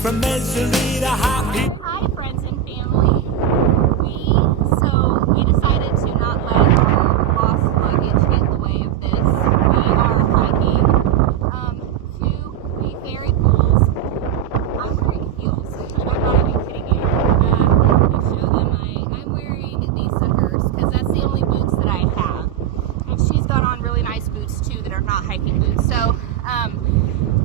from misery to happy. Hi, friends and family. We decided to not let our lost luggage get in the way of this. We are hiking to the fairy pools. I'm wearing heels. I'm not even kidding you. Let me show them. I'm wearing these suckers because that's the only boots that I have. And she's got on really nice boots too that are not hiking boots. So,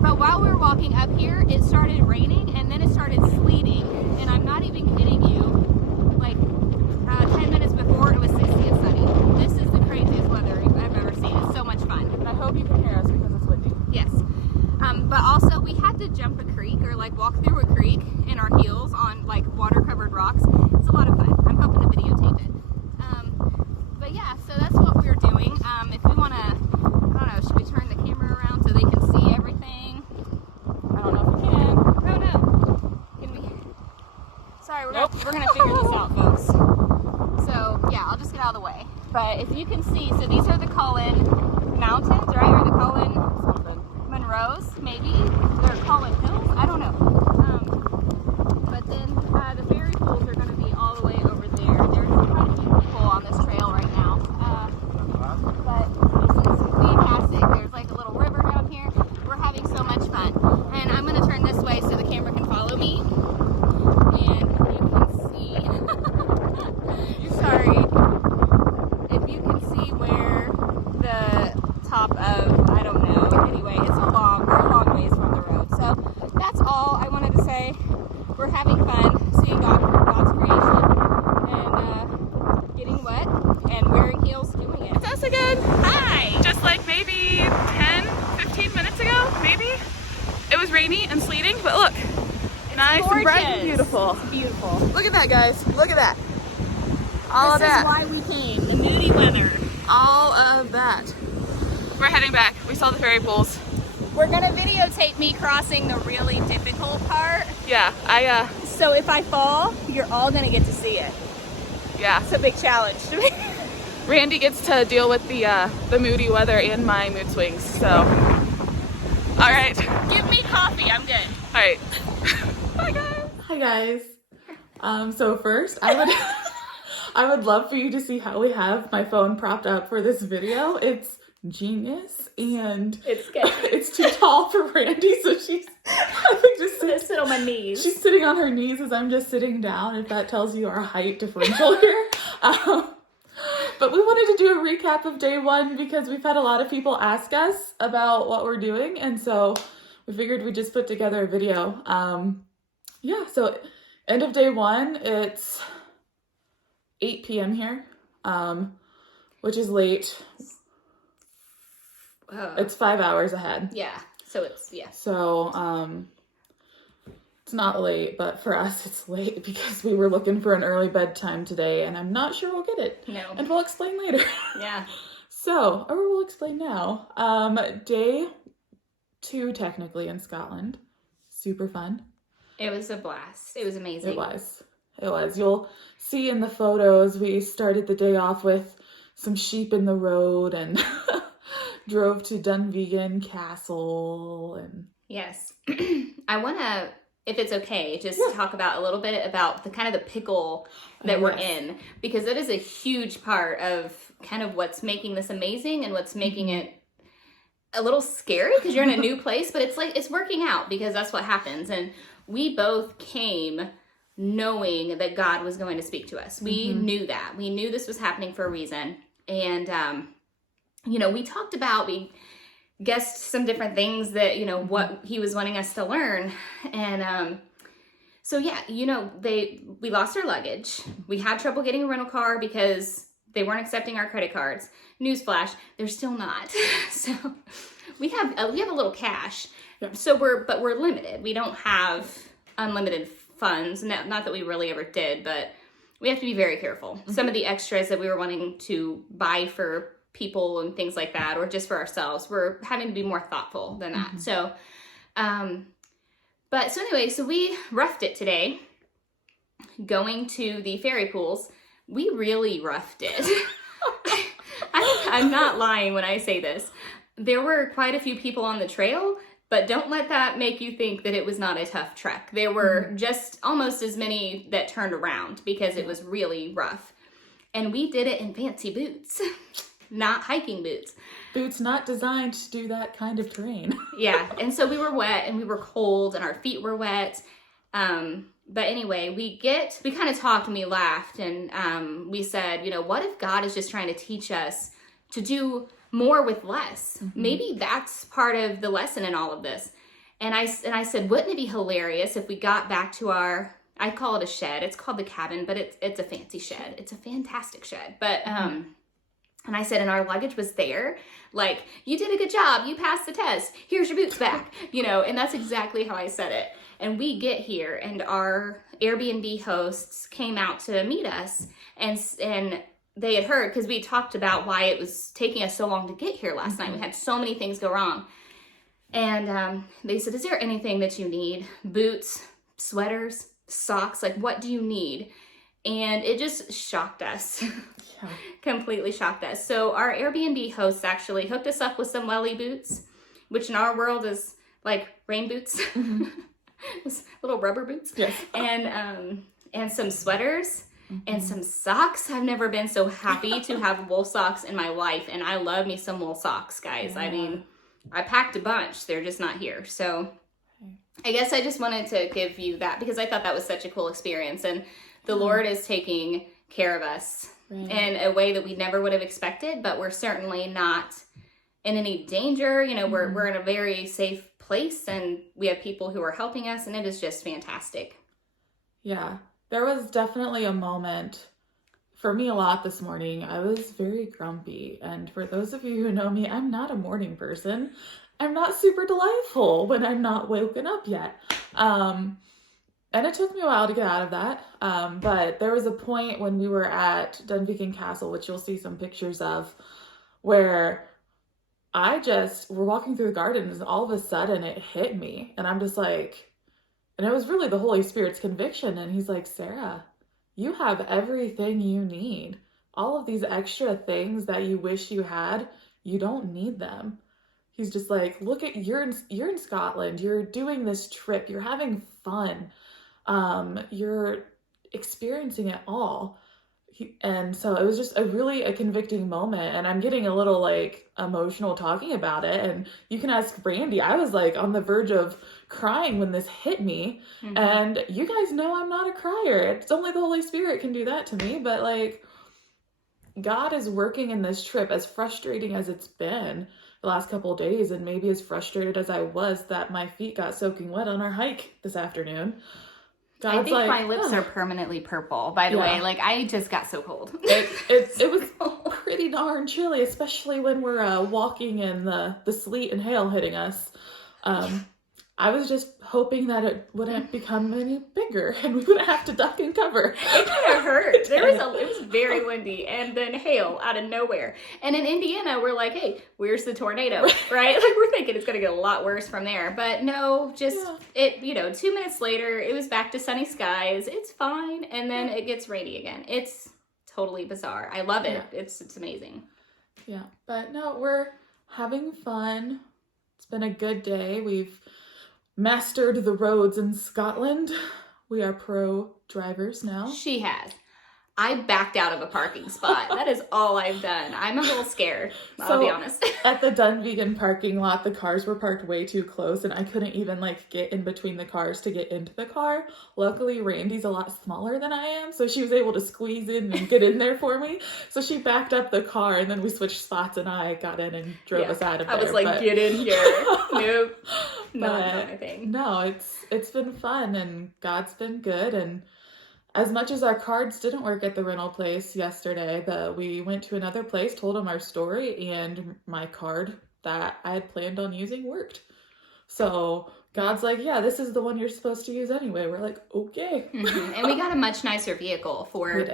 but while we were walking up here, it started raining and then it started sleeting. And I'm not even kidding you, like 10 minutes before it was 60 and sunny. This is the craziest weather I've ever seen. It's so much fun. And I hope you can hear us because it's windy. Yes. But also we had to jump a creek or like walk through a creek in our heels on like water covered rocks. It's a lot of fun. I'm hoping to videotape it. But yeah, so that's what we're doing. If we want to, I don't know, should we turn the camera around so they can see everything? I don't know if we can. Oh no. Can we? Sorry, we're gonna figure this out, folks. So yeah, I'll just get out of the way. But if you can see, so these are the Cullen Mountains, right? Or the Cullen Something. Monroes, maybe? They're Cullen Hills? I don't know. But then the fairy pools are going to be all the way over there. There's quite a few people on this trail right now. But this is fantastic. There's like a little river down here. We're having so much fun. And I'm going to turn this way so the camera can follow me. And you can see, sorry, if you can see where the top of, I don't know, anyway, we're a long ways from the road. So that's all I wanted to say. We're having fun seeing God's creation and getting wet and wearing heels doing it. It's us again. Hi! Just like maybe 10, 15 minutes ago, maybe. It was rainy and sleeting, but look. Nice and bright and beautiful. It's beautiful. Look at that, guys. Look at that. All of This that. is why we came. The moody weather. All of that. We're heading back. We saw the fairy pools. We're gonna videotape me crossing the really difficult part. Yeah, So if I fall, you're all gonna get to see it. yeah. It's a big challenge to me. Randy gets to deal with the moody weather and my mood swings, so. All right. Give me coffee, I'm good. All right. Bye, guys. Hi, guys. So first, I would love for you to see how we have my phone propped up for this video. It's genius, and It's good. it's too tall for Randy, so she's, I think, just I'm gonna sit on my knees. she's sitting on her knees as I'm just sitting down, if that tells you our height differential here. But we wanted to do a recap of day one because we've had a lot of people ask us about what we're doing, and so we figured we'd just put together a video. Yeah, so end of day one, it's 8 p.m. here, which is late. It's 5 hours ahead. Yeah, so it's, yeah. So, it's not late, but for us it's late because we were looking for an early bedtime today, and I'm not sure we'll get it. No. And we'll explain later. Yeah. So, or we'll explain now. Day 2 technically in Scotland. Super fun. It was a blast. It was amazing. It was. It was. You'll see in the photos, we started the day off with some sheep in the road and drove to Dunvegan Castle and... Yes. I want to, if it's okay, just talk about a little bit about the kind of the pickle that we're in, because that is a huge part of kind of what's making this amazing and what's making it a little scary because you're in a new place, but it's like, it's working out because that's what happens. And we both came knowing that God was going to speak to us. We knew that. We knew this was happening for a reason. And, you know, we talked about, we guessed some different things that, you know, what he was wanting us to learn. And so, yeah, you know, we lost our luggage. We had trouble getting a rental car because they weren't accepting our credit cards. Newsflash, they're still not. So we have a little cash. Yeah. So we're limited. We don't have unlimited funds. Not that we really ever did, but we have to be very careful. Some of the extras that we were wanting to buy for people and things like that, or just for ourselves, we're having to be more thoughtful than that. So, so anyway, so we roughed it today going to the fairy pools. We really roughed it. I'm not lying when I say this. There were quite a few people on the trail But don't let that make you think that it was not a tough trek. There were just almost as many that turned around because it was really rough. And we did it in fancy boots, not hiking boots. Boots not designed to do that kind of terrain. Yeah, and so we were wet and we were cold and our feet were wet. But anyway, we kind of talked and we laughed and we said, what if God is just trying to teach us to do more with less? Maybe that's part of the lesson in all of this. And I said, wouldn't it be hilarious if we got back to I call it a shed. It's called the cabin, but it's a fancy shed. It's a fantastic shed. But, and I said, and our luggage was there. Like, you did a good job. You passed the test. Here's your boots back. And that's exactly how I said it. And we get here and our Airbnb hosts came out to meet us and they had heard, because we talked about why it was taking us so long to get here last night. We had so many things go wrong. And they said, is there anything that you need? Boots, sweaters, socks, like what do you need? And it just shocked us. Yeah. Completely shocked us. So our Airbnb hosts actually hooked us up with some welly boots, which in our world is like rain boots. Little rubber boots. Yes. And some sweaters. And some socks. I've never been so happy to have wool socks in my life. And I love me some wool socks, guys. Yeah. I mean, I packed a bunch. They're just not here. So I guess I just wanted to give you that because I thought that was such a cool experience. And the Lord is taking care of us in a way that we never would have expected. But we're certainly not in any danger. We're in a very safe place. And we have people who are helping us. And it is just fantastic. Yeah. There was definitely a moment for me a lot this morning. I was very grumpy. And for those of you who know me, I'm not a morning person. I'm not super delightful when I'm not woken up yet. And it took me a while to get out of that. But there was a point when we were at Dunvegan Castle, which you'll see some pictures of, where we're walking through the gardens and all of a sudden it hit me. And I'm just like, and it was really the Holy Spirit's conviction. And he's like, Sarah, you have everything you need. All of these extra things that you wish you had, you don't need them. He's just like, look at, you're in Scotland. You're doing this trip. You're having fun. You're experiencing it all. And so it was just a convicting moment. And I'm getting a little like emotional talking about it. And you can ask Randi. I was like on the verge of crying when this hit me. And you guys know I'm not a crier. It's only the Holy Spirit can do that to me. But like, God is working in this trip, as frustrating as it's been the last couple of days, and maybe as frustrated as I was that my feet got soaking wet on our hike this afternoon. God's I think my lips are permanently purple, by the way. Like, I just got so cold. It was pretty darn chilly, especially when we're walking and the sleet and hail hitting us. I was just hoping that it wouldn't become any bigger and we wouldn't have to duck and cover. It kind of hurt. It was very windy and then hail out of nowhere. And in Indiana, we're like, hey, where's the tornado, right? Like, we're thinking it's going to get a lot worse from there. But no, 2 minutes later, it was back to sunny skies. It's fine. And then it gets rainy again. It's totally bizarre. I love it. Yeah. It's amazing. Yeah. But no, we're having fun. It's been a good day. We've mastered the roads in Scotland. We are pro drivers now. She has. I backed out of a parking spot. That is all I've done. I'm a little scared, I'll be honest. At the Dunvegan parking lot, the cars were parked way too close and I couldn't even get in between the cars to get into the car. Luckily, Randi's a lot smaller than I am, so she was able to squeeze in and get in there for me. So she backed up the car and then we switched spots and I got in and drove us out of there. I was like, get in here. Nope. Not anything. No, it's been fun and God's been good. And as much as our cards didn't work at the rental place yesterday, we went to another place, told them our story, and my card that I had planned on using worked. So God's like, yeah, this is the one you're supposed to use anyway. We're like, okay. And we got a much nicer vehicle for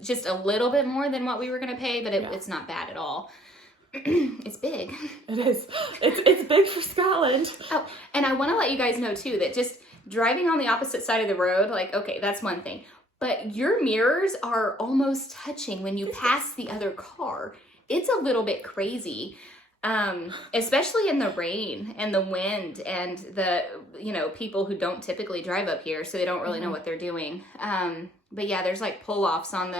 just a little bit more than what we were going to pay, but it's not bad at all. It's big. It is. It's big for Scotland. Oh, and I want to let you guys know too that just driving on the opposite side of the road, like, okay, that's one thing. But your mirrors are almost touching when you pass the other car. It's a little bit crazy. Especially in the rain and the wind and the, people who don't typically drive up here, so they don't really know what they're doing. But yeah, there's like pull-offs on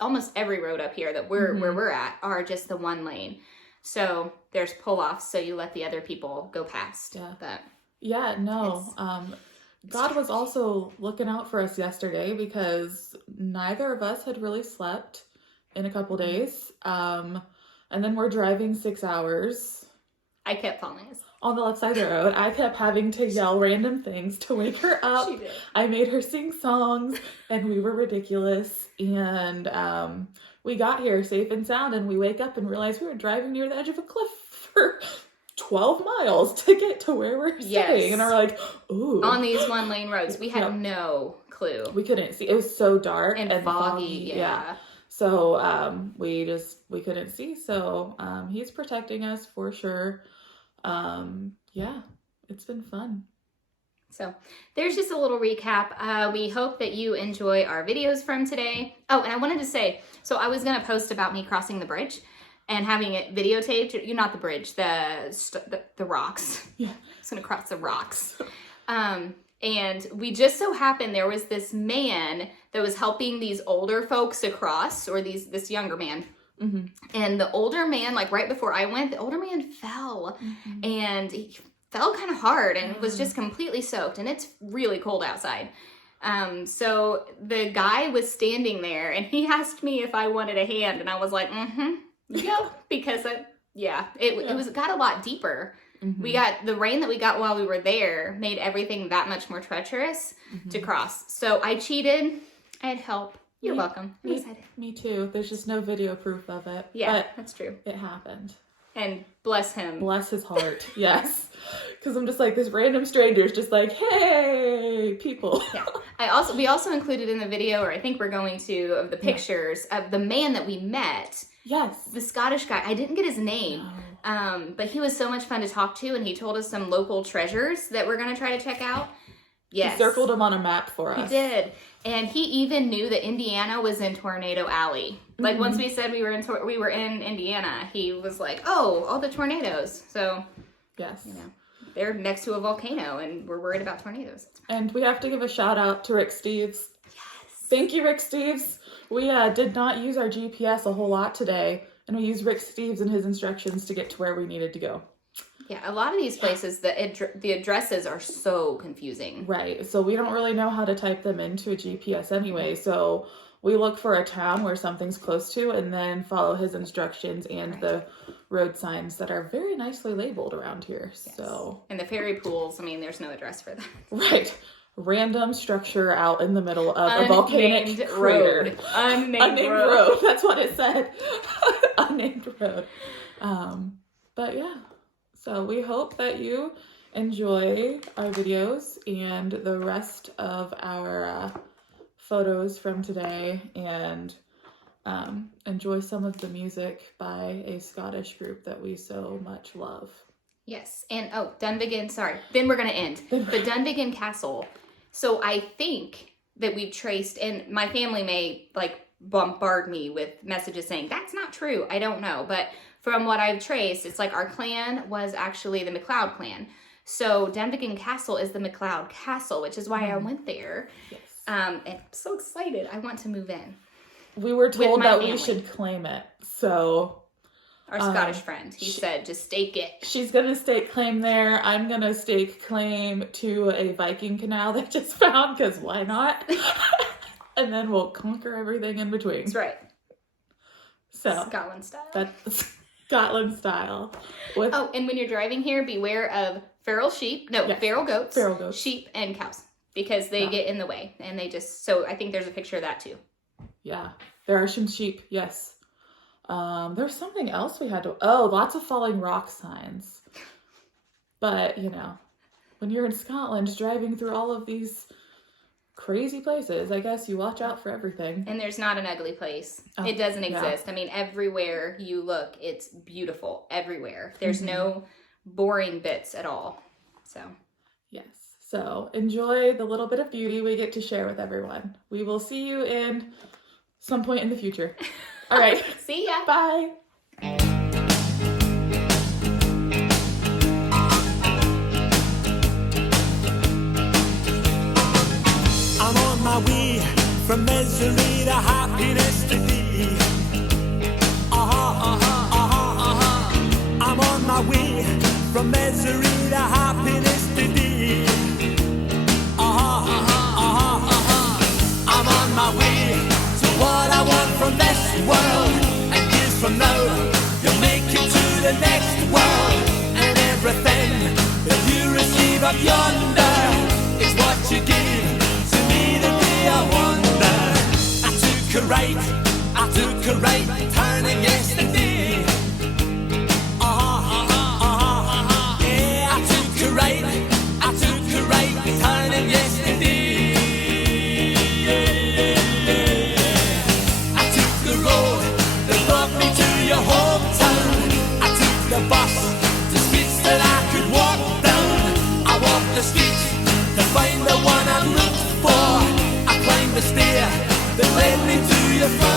almost every road up here that where we're at are just the one lane. So there's pull-offs, so you let the other people go past. Yeah. But yeah, no. God was also looking out for us yesterday because neither of us had really slept in a couple days. And then we're driving 6 hours. I kept falling asleep. On the left side of the road. I kept having to yell random things to wake her up. She did. I made her sing songs, and we were ridiculous. And we got here safe and sound, and we wake up and realize we were driving near the edge of a cliff for 12 miles to get to where we're staying. And we're like, ooh. On these one-lane roads. We had no clue. We couldn't see. It was so dark. And foggy. Yeah. So we couldn't see. So he's protecting us for sure. Yeah, it's been fun. So there's just a little recap. We hope that you enjoy our videos from today. Oh, and I wanted to say, so I was going to post about me crossing the bridge and having it videotaped. Not the bridge, the rocks. Yeah. I was going to cross the rocks. And we just so happened there was this man that was helping these older folks across, or this younger man. Mm-hmm. And the older man, like right before I went, the older man fell. Mm-hmm. And he fell kind of hard and was just completely soaked. And it's really cold outside. So the guy was standing there and he asked me if I wanted a hand. And I was like, yeah, because it got a lot deeper. Mm-hmm. We got the rain that we got while we were there made everything that much more treacherous to cross. So I cheated. I had help. You're welcome. I'm excited. Me too. There's just no video proof of it. Yeah, but that's true. It happened. And bless him. Bless his heart. Yes. Because I'm just like, this random stranger's just like, hey, people. Yeah. We also included in the video, or I think we're going to, of the pictures of the man that we met. Yes. The Scottish guy. I didn't get his name. No. But he was so much fun to talk to, and he told us some local treasures that we're going to try to check out. Yes. He circled them on a map for us. He did. And he even knew that Indiana was in Tornado Alley. Like, once we said we were in Indiana, he was like, oh, all the tornadoes. So, yes. They're next to a volcano, and we're worried about tornadoes. And we have to give a shout out to Rick Steves. Yes. Thank you, Rick Steves. We did not use our GPS a whole lot today, and we used Rick Steves and his instructions to get to where we needed to go. Yeah, a lot of these places, the addresses are so confusing. Right, so we don't really know how to type them into a GPS anyway, so we look for a town where something's close to and then follow his instructions and the road signs that are very nicely labeled around here. Yes. So, and the ferry pools, I mean, there's no address for that. Right. Random structure out in the middle of a volcanic crater. Road. Unnamed road. That's what it said. Unnamed road. But yeah. So we hope that you enjoy our videos and the rest of our photos from today, and enjoy some of the music by a Scottish group that we so much love. Yes. And Dunvegan, sorry. Then we're going to end. But Dunvegan Castle. So I think that we've traced, and my family may bombard me with messages saying, that's not true. I don't know. But from what I've traced, it's like our clan was actually the MacLeod clan. So Dunvegan Castle is the MacLeod Castle, which is why I went there. Yes. And I'm so excited. I want to move in. We were told that we should claim it. So our Scottish friend, he said, just stake it. She's going to stake claim there. I'm going to stake claim to a Viking canal they just found, because why not? And then we'll conquer everything in between. That's right. So Scotland style. That's Scotland style. And when you're driving here, beware of feral goats, sheep, and cows, because they get in the way, and they just, so I think there's a picture of that too. Yeah, there are some sheep, yes. There's something else we had to, lots of falling rock signs. But, when you're in Scotland driving through all of these crazy places, I guess you watch out for everything. And there's not an ugly place. It doesn't exist. I mean, everywhere you look, it's beautiful. Everywhere. There's no boring bits at all. So, yes. So, enjoy the little bit of beauty we get to share with everyone. We will see you in some point in the future. All right. See ya. Bye. my way from misery to happiness today. I'm on my way from misery to happiness today. I'm on my way to what I want from this world. And years from now, you'll make it to the next world. And everything that you receive up yonder is what you give to me the day I wonder. I took a right turning yesterday. Yeah, I took a right turning yesterday. I took the road that brought me to your hometown. I took the bus to streets that I could walk down. I walked the streets to find the one I looked for. I climbed the stair that led me to your front